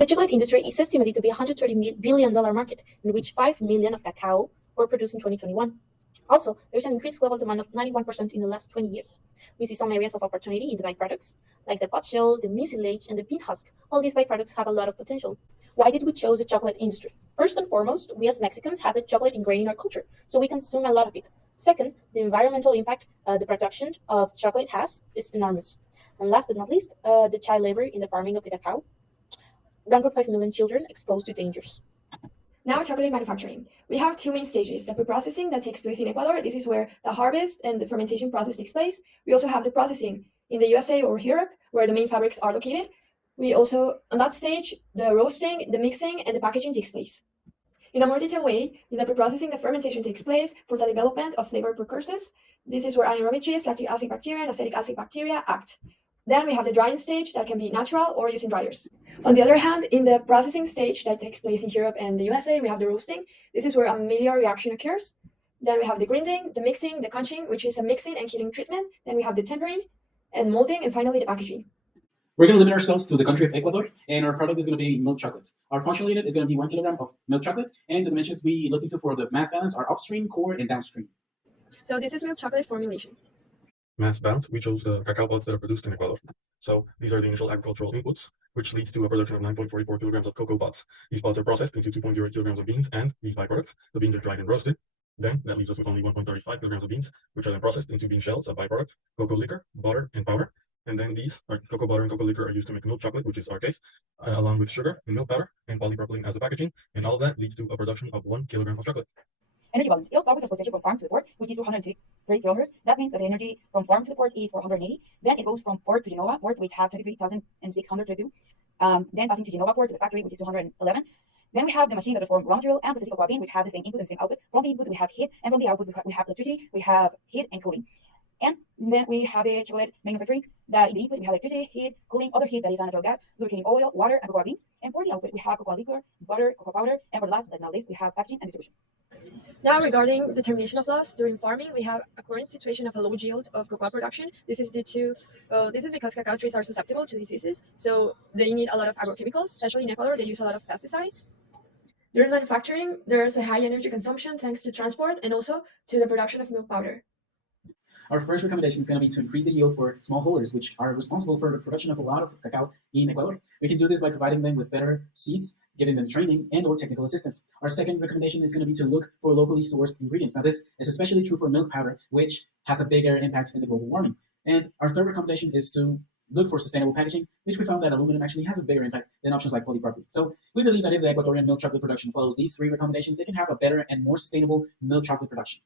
The chocolate industry is estimated to be a $130 billion market, in which 5 million of cacao were produced in 2021. Also, there is an increased global demand of 91% in the last 20 years. We see some areas of opportunity in the byproducts, like the pod shell, the mucilage, and the bean husk. All these byproducts have a lot of potential. Why did we choose the chocolate industry? First and foremost, we as Mexicans have the chocolate ingrained in our culture, so we consume a lot of it. Second, the environmental impact the production of chocolate has is enormous. And last but not least, the child labor in the farming of the cacao. 1.5 million children exposed to dangers. Now, chocolate manufacturing. We have two main stages: the pre-processing that takes place in Ecuador. This is where the harvest and the fermentation process takes place. We also have the processing in the USA or Europe, where the main fabrics are located. We also, on that stage, the roasting, the mixing, and the packaging takes place. In a more detailed way, in the pre-processing, the fermentation takes place for the development of flavor precursors. This is where anaerobic yeast, lactic acid bacteria, and acetic acid bacteria act. Then we have the drying stage that can be natural or using dryers. On the other hand, in the processing stage that takes place in Europe and the USA, we have the roasting. This is where a maillard reaction occurs. Then we have the grinding, the mixing, the conching, which is a mixing and killing treatment. Then we have the tempering and molding, and finally the packaging. We're going to limit ourselves to the country of Ecuador, and our product is going to be milk chocolate. Our functional unit is going to be 1 kilogram of milk chocolate, and the dimensions we look into for the mass balance are upstream, core, and downstream. So this is milk chocolate formulation. Mass balance, we chose the cacao pods that are produced in Ecuador. So these are the initial agricultural inputs, which leads to a production of 9.44 kilograms of cocoa pods. These pods are processed into 2.08 kilograms of beans and these byproducts. The beans are dried and roasted. Then that leaves us with only 1.35 kilograms of beans, which are then processed into bean shells, a byproduct, cocoa liquor, butter, and powder. And then these are cocoa butter and cocoa liquor are used to make milk chocolate, which is our case, along with sugar and milk powder and polypropylene as the packaging. And all of that leads to a production of 1 kilogram of chocolate. Energy balance. It'll start with transportation from farm to the port, which is 203 kilometers. That means that the energy from farm to the port is 480. Then it goes from port to Genova port, which have 23,632. Then passing to Genova port to the factory, which is 211. Then we have the machine that transforms raw material and processes cocoa bean, which have the same input and same output. From the input, we have heat, and from the output, we have electricity, we have heat and cooling. And then we have the chocolate manufacturing, that in the input we have electricity, heat, cooling, other heat that is natural gas, lubricating oil, water, and cocoa beans. And for the output, we have cocoa liquor, butter, cocoa powder, and for the last but not least, we have packaging and distribution. Now, regarding the termination of loss during farming, we have a current situation of a low yield of cocoa production. This is because cacao trees are susceptible to diseases, so they need a lot of agrochemicals. Especially in Ecuador, they use a lot of pesticides. During manufacturing, there is a high energy consumption thanks to transport and also to the production of milk powder. Our first recommendation is going to be to increase the yield for smallholders, which are responsible for the production of a lot of cacao in Ecuador. We can do this by providing them with better seeds, giving them training and or technical assistance. Our second recommendation is going to be to look for locally sourced ingredients. Now, this is especially true for milk powder, which has a bigger impact in the global warming. And our third recommendation is to look for sustainable packaging, which we found that aluminum actually has a bigger impact than options like polypropylene. So we believe that if the Ecuadorian milk chocolate production follows these three recommendations, they can have a better and more sustainable milk chocolate production.